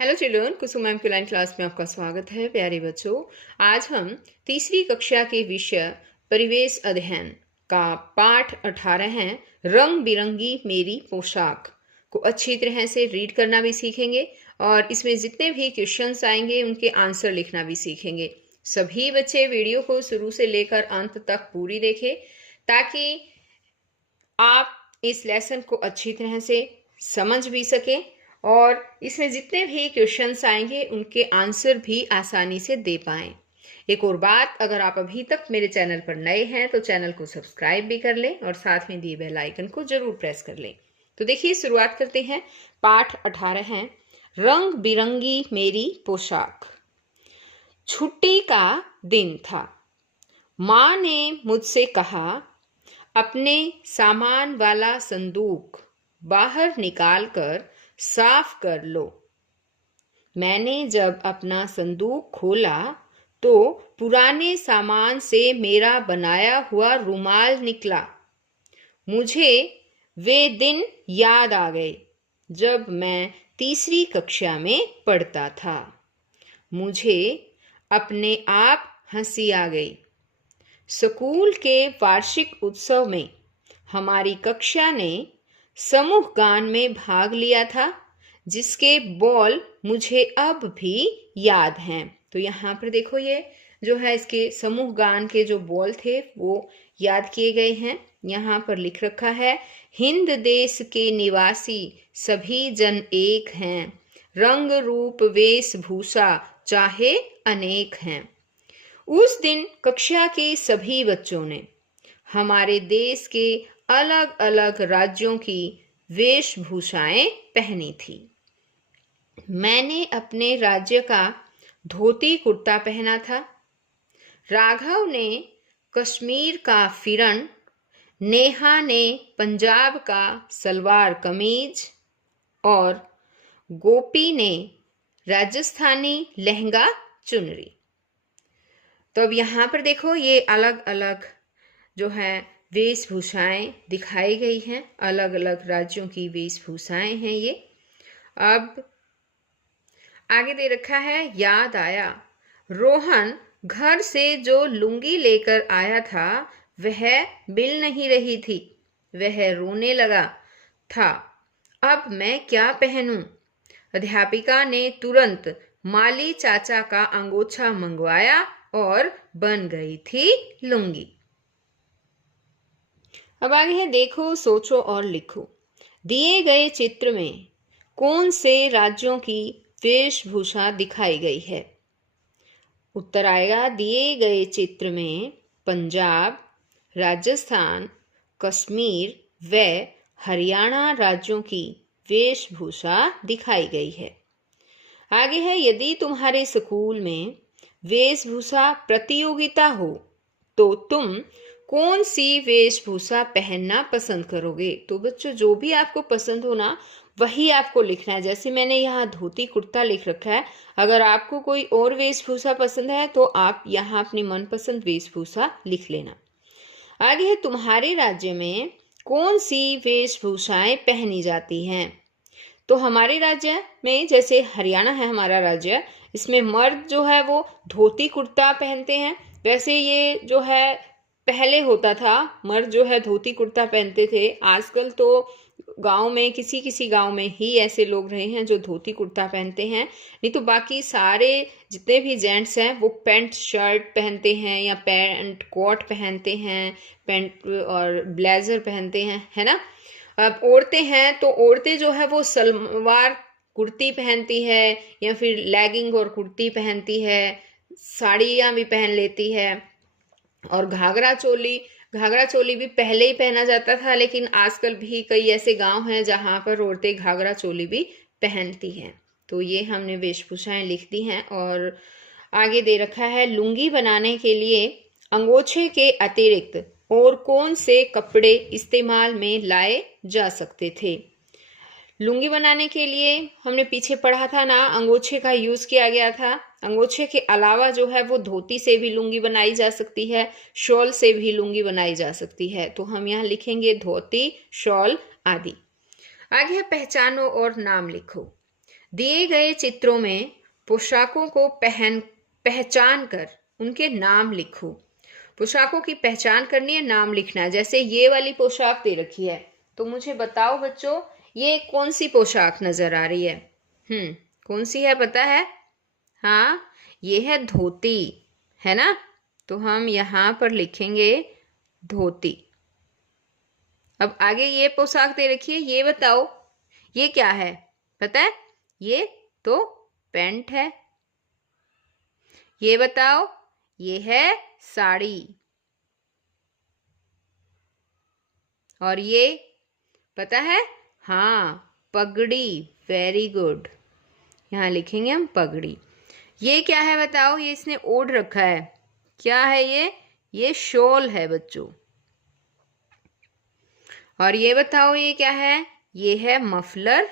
Hello children, कुसुम ma'am की online class में आपका स्वागत है। प्यारे बच्चों, आज हम तीसरी कक्षा के विषय परिवेश अध्ययन का पाठ 18 है, रंग बिरंगी मेरी पोशाक को अच्छी तरह से रीड करना भी सीखेंगे और इसमें जितने भी क्वेश्चंस आएंगे उनके आंसर लिखना भी सीखेंगे। सभी बच्चे वीडियो को शुरू से लेकर अंत तक पूरी देखें ताकि आप इस लेसन को अच्छी तरह से समझ भी सकें और इसमें जितने भी क्वेश्चंस आएंगे उनके आंसर भी आसानी से दे पाएं। एक और बात, अगर आप अभी तक मेरे चैनल पर नए हैं तो चैनल को सब्सक्राइब भी कर लें और साथ में दिए बेल आइकन को जरूर प्रेस कर लें। तो देखिए, शुरुआत करते हैं। पाठ 18 है, रंग बिरंगी मेरी पोशाक। छुट्टी का दिन था। माँ ने मुझसे कहा, अपने सामान वाला संदूक बाहर निकालकर साफ कर लो। मैंने जब अपना संदूक खोला तो पुराने सामान से मेरा बनाया हुआ रुमाल निकला। मुझे वे दिन याद आ गए जब मैं तीसरी कक्षा में पढ़ता था। मुझे अपने आप हंसी आ गई। स्कूल के वार्षिक उत्सव में हमारी कक्षा ने समूह गान में भाग लिया था, जिसके बॉल मुझे अब भी याद हैं। तो यहाँ पर देखो, ये जो है इसके समूह गान के जो बॉल थे वो याद किए गए हैं। यहाँ पर लिख रखा है, हिंद देश के निवासी सभी जन एक हैं, रंग रूप वेशभूषा चाहे अनेक हैं। उस दिन कक्षा के सभी बच्चों ने हमारे देश के अलग अलग राज्यों की वेशभूषाएं पहनी थी। मैंने अपने राज्य का धोती कुर्ता पहना था। राघव ने कश्मीर का फिरन, नेहा ने पंजाब का सलवार कमीज और गोपी ने राजस्थानी लहंगा चुनरी। तो अब यहाँ पर देखो, ये अलग अलग जो है वेशभूषाएं दिखाई गई हैं, अलग अलग राज्यों की वेशभूषाएं हैं ये। अब आगे दे रखा है, याद आया, रोहन घर से जो लुंगी लेकर आया था वह मिल नहीं रही थी। वह रोने लगा था। अब मैं क्या पहनूं? अध्यापिका ने तुरंत माली चाचा का अंगोछा मंगवाया और बन गई थी लुंगी। अब आगे है, देखो, सोचो और लिखो। दिए गए चित्र में कौन से राज्यों की वेशभूषा दिखाई गई है? उत्तर आएगा, दिए गए चित्र में पंजाब, राजस्थान, कश्मीर व हरियाणा राज्यों की वेशभूषा दिखाई गई है। आगे है, यदि तुम्हारे स्कूल में वेशभूषा प्रतियोगिता हो तो तुम कौन सी वेशभूषा पहनना पसंद करोगे? तो बच्चों, जो भी आपको पसंद हो ना वही आपको लिखना है। जैसे मैंने यहाँ धोती कुर्ता लिख रखा है, अगर आपको कोई और वेशभूषा पसंद है तो आप यहाँ अपनी मनपसंद वेशभूषा लिख लेना। आगे है, तुम्हारे राज्य में कौन सी वेशभूषाएं पहनी जाती हैं? तो हमारे राज्य में, जैसे हरियाणा है हमारा राज्य, इसमें मर्द जो है वो धोती कुर्ता पहनते हैं। वैसे ये जो है पहले होता था, मर्द जो है धोती कुर्ता पहनते थे। आजकल तो गांव में किसी किसी गांव में ही ऐसे लोग रहे हैं जो धोती कुर्ता पहनते हैं, नहीं तो बाकी सारे जितने भी जेंट्स हैं वो पैंट शर्ट पहनते हैं या पैंट कोट पहनते हैं, पैंट और ब्लेजर पहनते हैं, है ना। अब औरतें हैं तो औरतें जो है वो सलवार कुर्ती पहनती है या फिर लेगिंग और कुर्ती पहनती है, साड़ियाँ भी पहन लेती है। और घाघरा चोली भी पहले ही पहना जाता था, लेकिन आजकल भी कई ऐसे गांव हैं जहां पर औरतें घाघरा चोली भी पहनती हैं। तो ये हमने वेशभूषाएं लिख दी हैं। और आगे दे रखा है, लुंगी बनाने के लिए अंगोछे के अतिरिक्त और कौन से कपड़े इस्तेमाल में लाए जा सकते थे? लुंगी बनाने के लिए हमने पीछे पढ़ा था ना, अंगोछे का यूज किया गया था। अंगोछे के अलावा जो है वो धोती से भी लुंगी बनाई जा सकती है, शॉल से भी लुंगी बनाई जा सकती है। तो हम यहाँ लिखेंगे धोती, शॉल आदि। आगे है, पहचानो और नाम लिखो। दिए गए चित्रों में पोशाकों को पहचान कर उनके नाम लिखो। पोशाकों की पहचान करनी है, नाम लिखना है। जैसे ये वाली पोशाक दे रखी है, तो मुझे बताओ बच्चों, ये कौन सी पोशाक नजर आ रही है? कौन सी है, पता है? हाँ, ये है धोती, है ना? तो हम यहाँ पर लिखेंगे धोती। अब आगे ये पोशाक दे रखी है, ये बताओ ये क्या है? पता है? ये तो पैंट है। ये बताओ, ये है साड़ी। और ये पता है? हाँ, पगड़ी। वेरी गुड, यहाँ लिखेंगे हम पगड़ी। ये क्या है बताओ? ये इसने ओढ़ रखा है, क्या है ये? ये शॉल है बच्चों। और ये बताओ ये क्या है? ये है मफलर।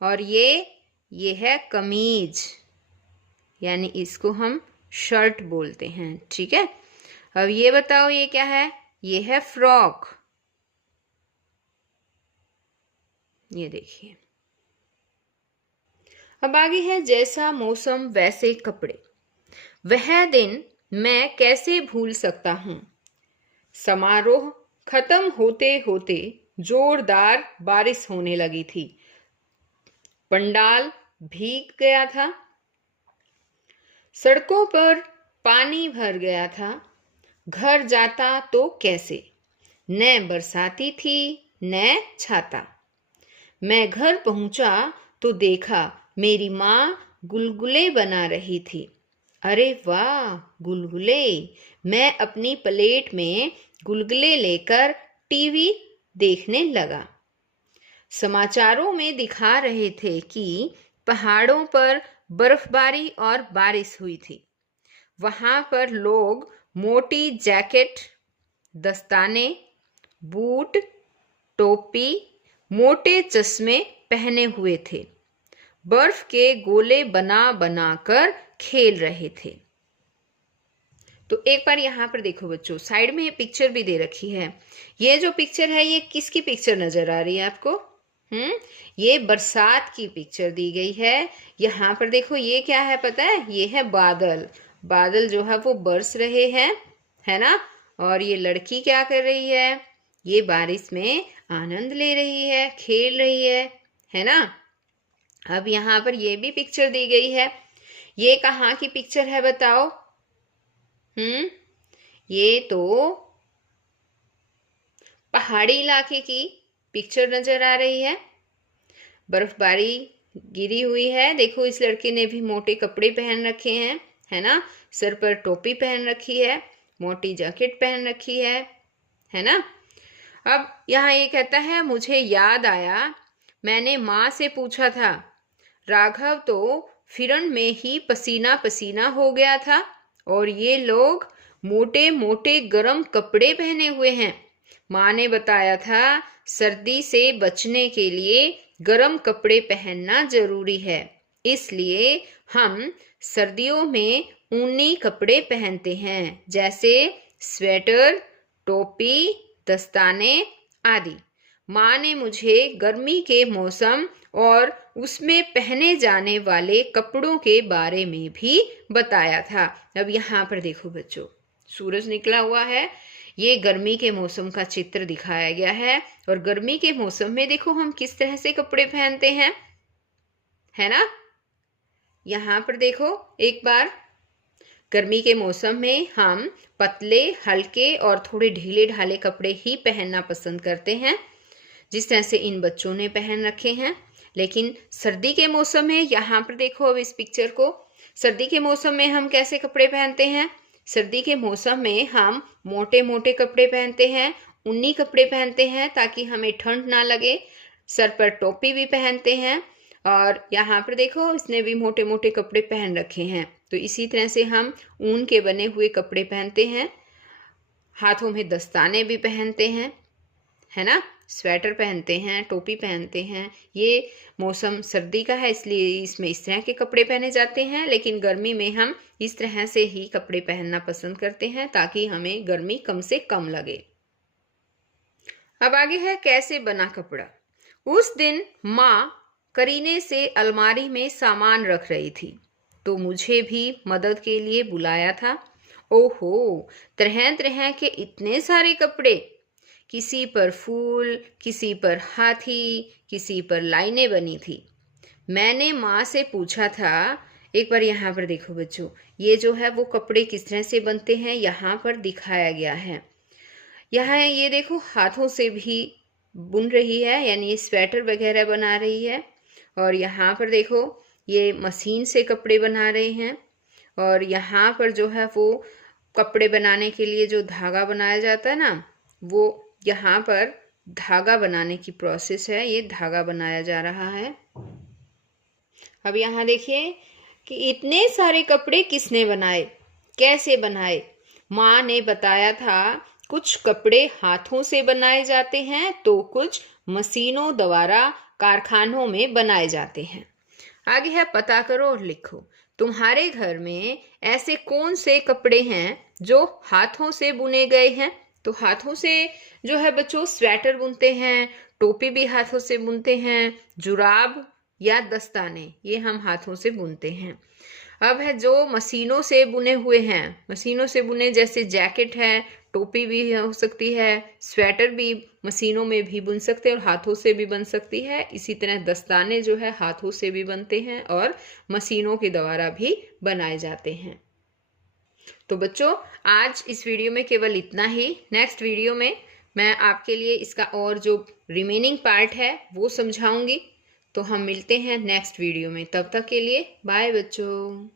और ये है कमीज, यानी इसको हम शर्ट बोलते हैं, ठीक है? अब ये बताओ ये क्या है? ये है फ्रॉक। ये देखिए। अब आगे है जैसा मौसम वैसे कपड़े। वह दिन मैं कैसे भूल सकता हूं। समारोह खत्म होते होते जोरदार बारिश होने लगी थी। पंडाल भीग गया था, सड़कों पर पानी भर गया था। घर जाता तो कैसे, न बरसाती थी न छाता। मैं घर पहुंचा तो देखा मेरी माँ गुलगुले बना रही थी। अरे वाह, गुलगुले! मैं अपनी प्लेट में गुलगुले लेकर टीवी देखने लगा। समाचारों में दिखा रहे थे कि पहाड़ों पर बर्फबारी और बारिश हुई थी। वहां पर लोग मोटी जैकेट, दस्ताने, बूट, टोपी, मोटे चश्मे पहने हुए थे। बर्फ के गोले बना बना कर खेल रहे थे। तो एक बार यहाँ पर देखो बच्चों, साइड में ये पिक्चर भी दे रखी है। ये जो पिक्चर है, ये किसकी पिक्चर नजर आ रही है आपको? ये बरसात की पिक्चर दी गई है। यहाँ पर देखो ये क्या है पता है? ये है बादल। बादल जो है वो बरस रहे हैं, है ना? और ये लड़की क्या कर रही है? ये बारिश में आनंद ले रही है, खेल रही है ना? अब यहाँ पर ये भी पिक्चर दी गई है। ये कहाँ की पिक्चर है बताओ? ये तो पहाड़ी इलाके की पिक्चर नजर आ रही है। बर्फबारी गिरी हुई है। देखो इस लड़के ने भी मोटे कपड़े पहन रखे हैं, है ना? सर पर टोपी पहन रखी है, मोटी जैकेट पहन रखी है ना? अब यहाँ ये कहता है, मुझे याद आया मैंने माँ से पूछा था। राघव तो फिरन में ही पसीना पसीना हो गया था और ये लोग मोटे मोटे गरम कपड़े पहने हुए हैं। माँ ने बताया था सर्दी से बचने के लिए गरम कपड़े पहनना जरूरी है, इसलिए हम सर्दियों में ऊनी कपड़े पहनते हैं, जैसे स्वेटर, टोपी, दस्ताने आदि। माँ ने मुझे गर्मी के मौसम और उसमें पहने जाने वाले कपड़ों के बारे में भी बताया था। अब यहाँ पर देखो बच्चों, सूरज निकला हुआ है। ये गर्मी के मौसम का चित्र दिखाया गया है। और गर्मी के मौसम में देखो हम किस तरह से कपड़े पहनते हैं, है ना? यहाँ पर देखो एक बार, गर्मी के मौसम में हम पतले, हल्के और थोड़े ढीले ढाले कपड़े ही पहनना पसंद करते हैं, जिस तरह से इन बच्चों ने पहन रखे हैं। लेकिन सर्दी के मौसम में, यहाँ पर देखो अब इस पिक्चर को, सर्दी के मौसम में हम कैसे कपड़े पहनते हैं? सर्दी के मौसम में हम मोटे मोटे कपड़े पहनते हैं, ऊनी कपड़े पहनते हैं ताकि हमें ठंड ना लगे। सर पर टोपी भी पहनते हैं। और यहाँ पर देखो इसने भी मोटे मोटे कपड़े पहन रखे हैं। तो इसी तरह से हम ऊन के बने हुए कपड़े पहनते हैं। हाथों में दस्ताने भी पहनते हैं, है ना? स्वेटर पहनते हैं, टोपी पहनते हैं। ये मौसम सर्दी का है, इसलिए इसमें इस तरह के कपड़े पहने जाते हैं। लेकिन गर्मी में हम इस तरह से ही कपड़े पहनना पसंद करते हैं ताकि हमें गर्मी कम से कम लगे। अब आगे है कैसे बना कपड़ा। उस दिन माँ करीने से अलमारी में सामान रख रही थी, तो मुझे भी मदद के लिए बुलाया था। ओहो, तरह तरह के इतने सारे कपड़े, किसी पर फूल, किसी पर हाथी, किसी पर लाइनें बनी थी। मैंने माँ से पूछा था, एक बार यहाँ पर देखो बच्चों, ये जो है वो कपड़े किस तरह से बनते हैं यहाँ पर दिखाया गया है। यहाँ ये देखो हाथों से भी बुन रही है, यानी ये स्वेटर वगैरह बना रही है। और यहाँ पर देखो ये मशीन से कपड़े बना रहे हैं। और यहाँ पर जो है वो कपड़े बनाने के लिए जो धागा बनाया जाता है ना, वो यहाँ पर धागा बनाने की प्रोसेस है, ये धागा बनाया जा रहा है। अब यहाँ देखिए कि इतने सारे कपड़े किसने बनाए, कैसे बनाए। माँ ने बताया था कुछ कपड़े हाथों से बनाए जाते हैं तो कुछ मशीनों द्वारा कारखानों में बनाए जाते हैं। आगे है पता करो और लिखो, तुम्हारे घर में ऐसे कौन से कपड़े हैं जो हाथों से बुने गए हैं। तो हाथों से जो है बच्चों स्वेटर बुनते हैं, टोपी भी हाथों से बुनते हैं, जुराब या दस्ताने ये हम हाथों से बुनते हैं। अब है जो मशीनों से बुने हुए हैं, मशीनों से बुने जैसे जैकेट है, टोपी भी हो सकती है, स्वेटर भी मशीनों में भी बुन सकते हैं और हाथों से भी बन सकती है। इसी तरह दस्ताने जो है हाथों से भी बनते हैं और मशीनों के द्वारा भी बनाए जाते हैं। तो बच्चों आज इस वीडियो में केवल इतना ही। नेक्स्ट वीडियो में मैं आपके लिए इसका और जो रिमेनिंग पार्ट है वो समझाऊंगी। तो हम मिलते हैं नेक्स्ट वीडियो में, तब तक के लिए बाय बच्चों।